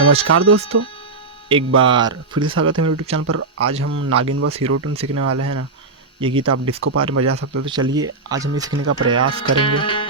नमस्कार दोस्तों, एक बार फिर से स्वागत है मेरे यूट्यूब चैनल पर। आज हम नागिन बस हीरो टून सीखने वाले हैं ना। ये गीत आप डिस्को पार में बजा सकते हो, तो चलिए आज हम ये सीखने का प्रयास करेंगे।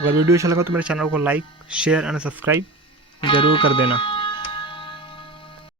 अगर वीडियो अच्छा लगा तो मेरे चैनल को लाइक, शेयर एंड सब्सक्राइब जरूर कर देना।